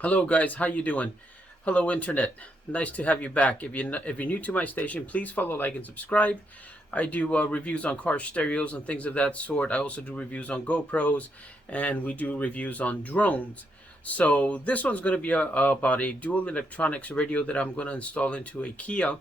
Hello guys, how you doing? Hello internet, nice to have you back. If you're new to my station, please follow, like, and subscribe. I do reviews on car stereos and things of that sort. I also do reviews on GoPros, and we do reviews on drones. So this one's going to be about a dual electronics radio that I'm going to install into a Kia.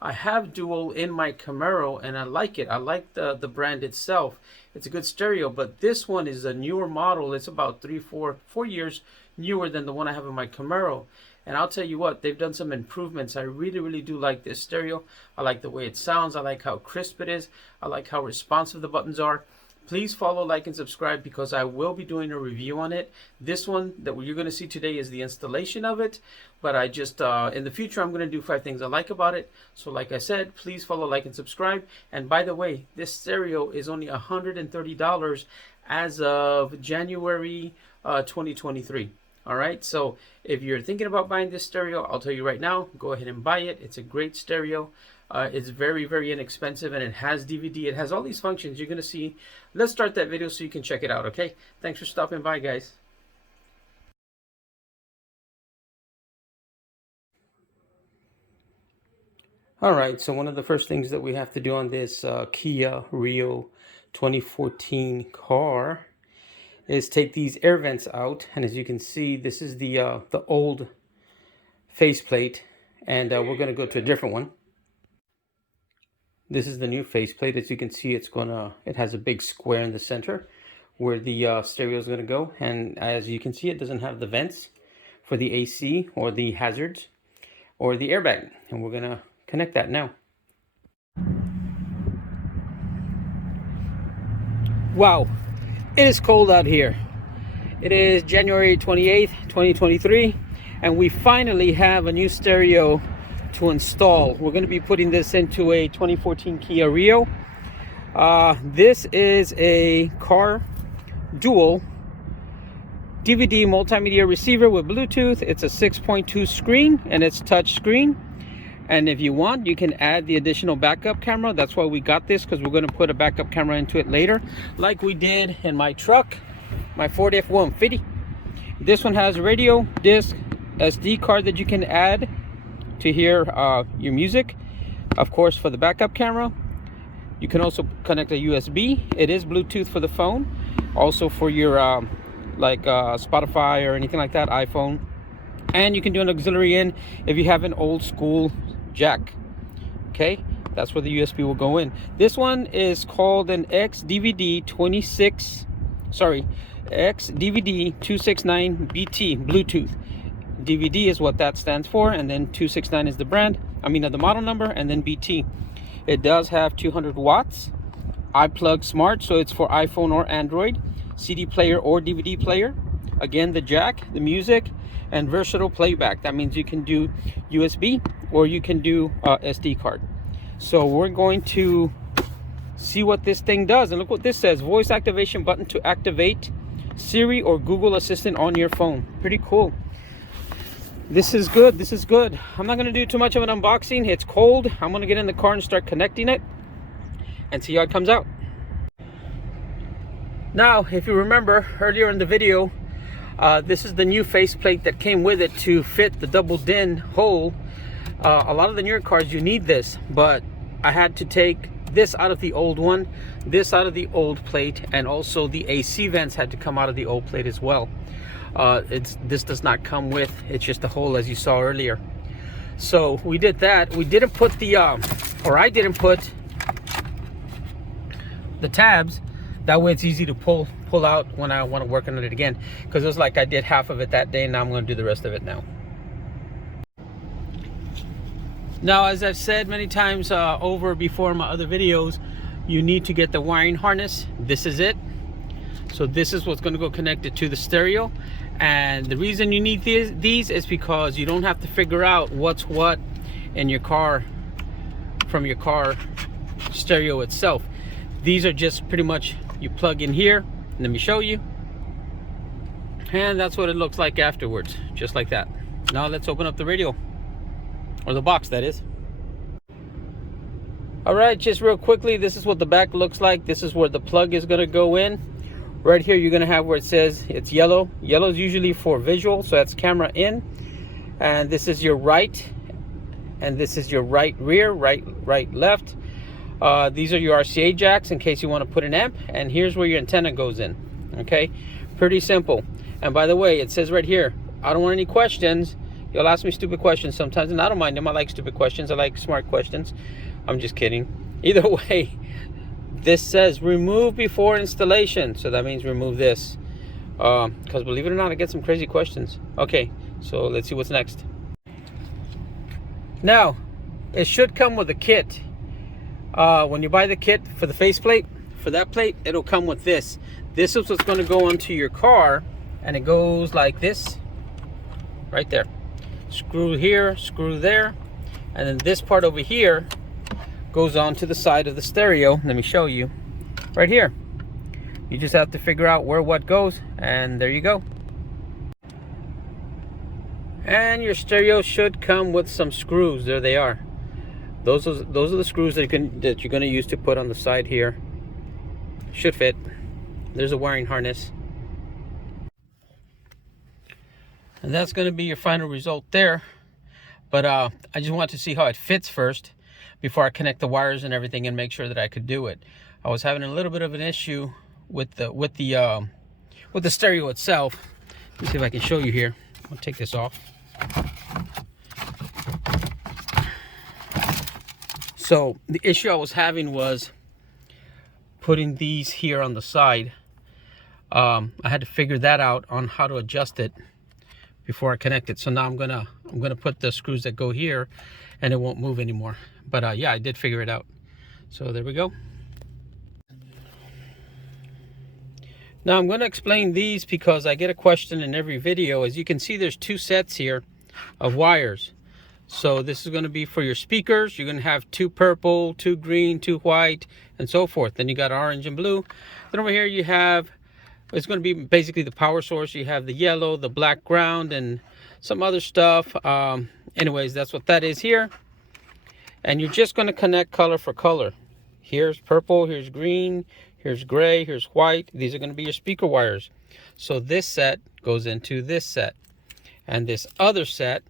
I have dual in my Camaro and I like it. I like the brand itself. It's a good stereo, but this one is a newer model. It's about 4 years newer than the one I have in my Camaro. And I'll tell you what, they've done some improvements. I really do like this stereo. I like the way it sounds. I like how crisp it is. I like how responsive the buttons are. Please follow, like, and subscribe because I will be doing a review on it. This one that you're going to see today is the installation of it. But I just, in the future, I'm going to do 5 things I like about it. So like I said, please follow, like, and subscribe. And by the way, this stereo is only $130 as of January 2023. All right, so if you're thinking about buying this stereo, I'll tell you right now, go ahead and buy it. It's a great stereo. It's very inexpensive, and it has DVD. It has all these functions you're going to see. Let's start that video so you can check it out, okay? Thanks for stopping by, guys. All right, so one of the first things that we have to do on this Kia Rio 2014 car is take these air vents out. And as you can see, this is the old faceplate, and we're going to go to a different one. This is the new faceplate. As you can see, it has a big square in the center where the stereo is going to go. And as you can see, it doesn't have the vents for the AC or the hazards or the airbag. And we're going to connect that now. Wow, it is cold out here. It is January 28th, 2023, and we finally have a new stereo to install. We're going to be putting this into a 2014 Kia Rio. This is a car dual DVD multimedia receiver with Bluetooth. It's a 6.2 screen and it's touch screen. And if you want, you can add the additional backup camera. That's why we got this, because we're going to put a backup camera into it later, like we did in my truck, my Ford F-150. This one has a radio, disc, SD card that you can add to hear your music. Of course, for the backup camera, you can also connect a USB. It is Bluetooth for the phone, also for your Spotify or anything like that, iPhone. And you can do an auxiliary in if you have an old school jack. Okay, that's where the USB will go in. This one is called an XDVD269BT Bluetooth. DVD is what that stands for, and then 269 is the brand, the model number, and then BT. It does have 200 watts, iPlug Smart, so it's for iPhone or Android, CD player or DVD player. Again, the jack, the music, and versatile playback. That means you can do USB or you can do SD card. So we're going to see what this thing does. And look what this says: voice activation button to activate Siri or Google Assistant on your phone. Pretty cool. This is good. This is good. I'm not going to do too much of an unboxing. It's cold. I'm going to get in the car and start connecting it and see how it comes out. Now, if you remember earlier in the video, this is the new faceplate that came with it to fit the double DIN hole. A lot of the newer cars, you need this, but I had to take this out of the old one, this out of the old plate, and also the AC vents had to come out of the old plate as well. This does not come with, it's just a hole as you saw earlier. So we did that. We didn't put I didn't put the tabs. That way it's easy to pull out when I want to work on it again, because it was like I did half of it that day and now I'm going to do the rest of it now. Now, as I've said many times over before in my other videos, you need to get the wiring harness. This is it. So this is what's going to go connected to the stereo. And the reason you need these is because you don't have to figure out what's what in your car from your car stereo itself. These are just pretty much, you plug in here. Let me show you. And that's what it looks like afterwards, just like that. Now let's open up the radio, or the box, that is. All right, just real quickly, this is what the back looks like. This is where the plug is going to go in. Right here you're going to have where it says it's yellow. Yellow is usually for visual, so that's camera in. And this is your right, and this is your right rear, right left. These are your RCA jacks in case you want to put an amp, and here's where your antenna goes in. Okay, pretty simple. And by the way, it says right here, I don't want any questions. You'll ask me stupid questions sometimes, and I don't mind them. I like stupid questions. I like smart questions. I'm just kidding. Either way, this says remove before installation, so that means remove this, because believe it or not, I get some crazy questions. Okay, so let's see what's next. Now, it should come with a kit. When you buy the kit for the faceplate, for that plate, it'll come with this. This is what's going to go onto your car, and it goes like this, right there. Screw here, screw there, and then this part over here goes on to the side of the stereo. Let me show you right here. You just have to figure out where what goes, and there you go. And your stereo should come with some screws. There they are. Those are the screws that you're going to use to put on the side here. Should fit. There's a wiring harness, and that's going to be your final result there. But I just want to see how it fits first before I connect the wires and everything and make sure that I could do it. I was having a little bit of an issue with the stereo itself. Let me see if I can show you here. I'll take this off. So the issue I was having was putting these here on the side. I had to figure that out on how to adjust it before I connect it. So now I'm gonna put the screws that go here, and it won't move anymore. But yeah, I did figure it out. So there we go. Now I'm going to explain these because I get a question in every video. As you can see, there's two sets here of wires. So this is going to be for your speakers. You're going to have two purple, two green, two white, and so forth. Then you got orange and blue. Then over here you have, it's going to be basically the power source. You have the yellow, the black ground, and some other stuff. Anyways, that's what that is here. And you're just going to connect color for color. Here's purple, here's green, here's gray, here's white. These are going to be your speaker wires. So this set goes into this set, and this other set,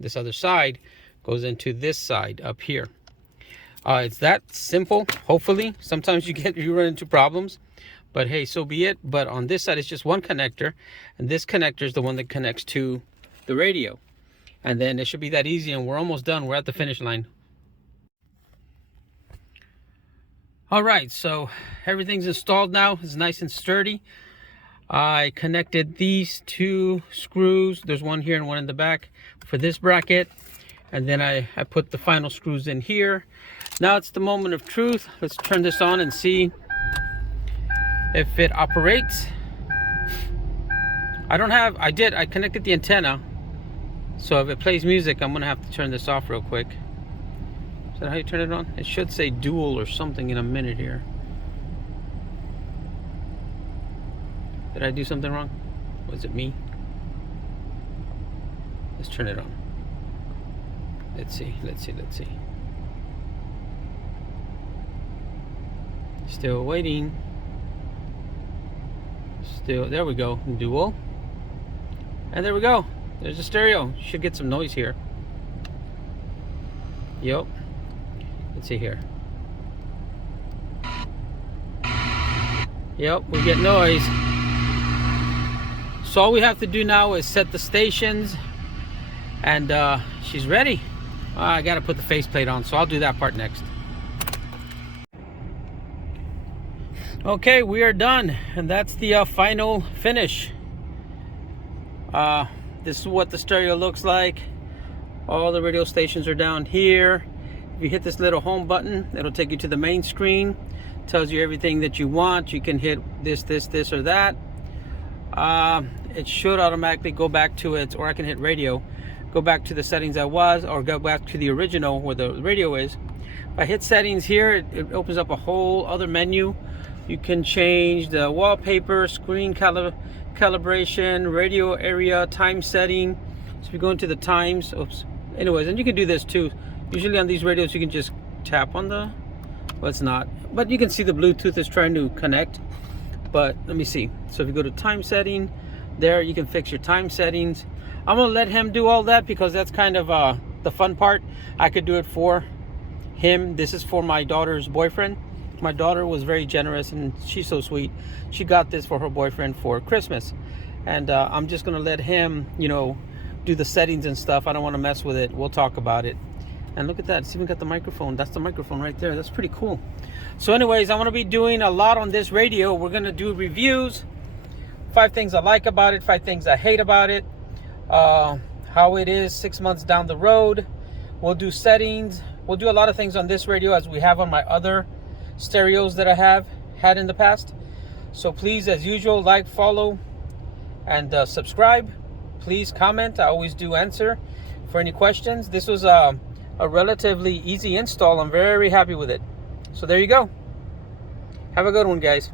this other side, goes into this side up here. It's that simple. Hopefully, sometimes you run into problems, but hey, so be it. But on this side, it's just one connector, and this connector is the one that connects to the radio. And then it should be that easy, and we're almost done. We're at the finish line. All right, so everything's installed now. It's nice and sturdy. I connected these two screws. There's one here and one in the back for this bracket. And then I put the final screws in here. Now it's the moment of truth. Let's turn this on and see if it operates. I connected the antenna. So if it plays music, I'm gonna have to turn this off real quick. Is that how you turn it on? It should say dual or something in a minute here. Did I do something wrong? Was it me? Let's turn it on. Let's see. Still waiting. Still, there we go. Dual. And there we go. There's a stereo. Should get some noise here. Yep. Let's see here. Yep, we get noise. So all we have to do now is set the stations, and she's ready. I gotta put the faceplate on, so I'll do that part next. Okay, we are done, and that's the final finish. This is what the stereo looks like. All the radio stations are down here. If you hit this little home button, it'll take you to the main screen. Tells you everything that you want. You can hit this, or that. It should automatically go back to it, or I can hit radio, go back to the settings I was, or go back to the original where the radio is. If I hit settings here, it opens up a whole other menu. You can change the wallpaper, screen calibration, radio area, time setting. So if you go into the times, anyways, and you can do this too. Usually on these radios you can just tap on the, well, it's not, but you can see the Bluetooth is trying to connect. But let me see. So if you go to time setting, there you can fix your time settings. I'm gonna let him do all that because that's kind of the fun part. I could do it for him. This is for my daughter's boyfriend. My daughter was very generous and she's so sweet. She got this for her boyfriend for Christmas. And I'm just gonna let him, you know, do the settings and stuff. I don't want to mess with it. We'll talk about it. And look at that, it's even got the microphone. That's the microphone right there. That's pretty cool. So anyways, I'm gonna be doing a lot on this radio. We're gonna do reviews, 5 things I like about it, 5 things I hate about it, how it is 6 months down the road. We'll do settings. We'll do a lot of things on this radio as we have on my other stereos that I have had in the past. So please, as usual, like, follow, and subscribe. Please comment. I always do answer for any questions. This was a relatively easy install. I'm very happy with it. So there you go. Have a good one, guys.